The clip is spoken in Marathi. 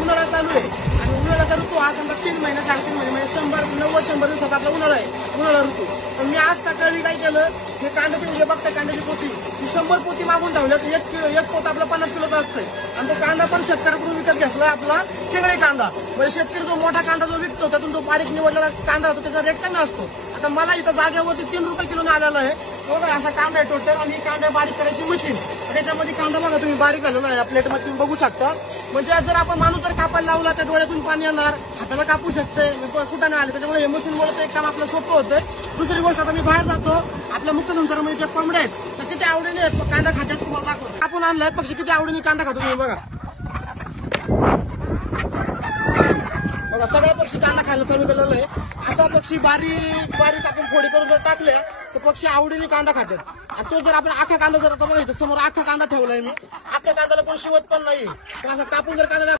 उन्हाळा चालू आहे आणि उन्हाळ्याचा ऋतू हा समजा 3 महिने 3.5 महिने म्हणजे 100 दिवसात आपला उन्हाळा आहे, उन्हाळा ऋतू. तर मी आज सकाळी काय केलं, हे कांदा तुम्ही बघता कांद्याची पोती ही 100 पोती मागून ठेवल्यात. एक पोत आपला 50 किलोचा असतंय आणि तो कांदा पण शेतकऱ्याकडून विकत घेतलाय आपला चिंगळे कांदा. म्हणजे शेतकरी जो मोठा कांदा जो विकतो त्यातून जो बारीक निवडलेला कांदा होतो त्याचा रेट कमी असतो. आता मला इथं जागेवरती 3 रुपये किलोने आलेला आहे. बघा असा कांदा आहे टोटल आणि ही कांदा बारीक करायची मशीन. त्याच्यामध्ये कांदा बघा तुम्ही बारीक झालेला आहे, प्लेटमध्ये तुम्ही बघू शकता. म्हणजे जर आपण माणूस जर कापायला लावला तर डोळ्यातून पाणी येणार, हाताला कापू शकते, कुठं नाही आले. त्याच्यामुळे हे मशीनमुळे एक काम आपलं सोपं होतंय. दुसरी गोष्ट आता मी बाहेर जातो, आपल्या मुख्य संसारामध्ये जे कोंबड्या आहेत तर किती आवडीने कांदा खात्यात तुम्हाला दाखवतो. आपण आणलाय पक्षी किती आवडीने कांदा खातो तुम्ही बघा. बघा सगळ्या पक्षी कांदा खायला चालू केलेलं आहे. असा पक्षी बारीक बारीक आपण फोडी करून जर टाकले तर पक्षी आवडीने कांदा खातात. आणि तो जर आपण आखा कांदा जर आता बघा समोर आखा कांदा ठेवलाय मी, आख्या कांद्याला कोण शिवत पण नाही. तर असं कापून जर कांदा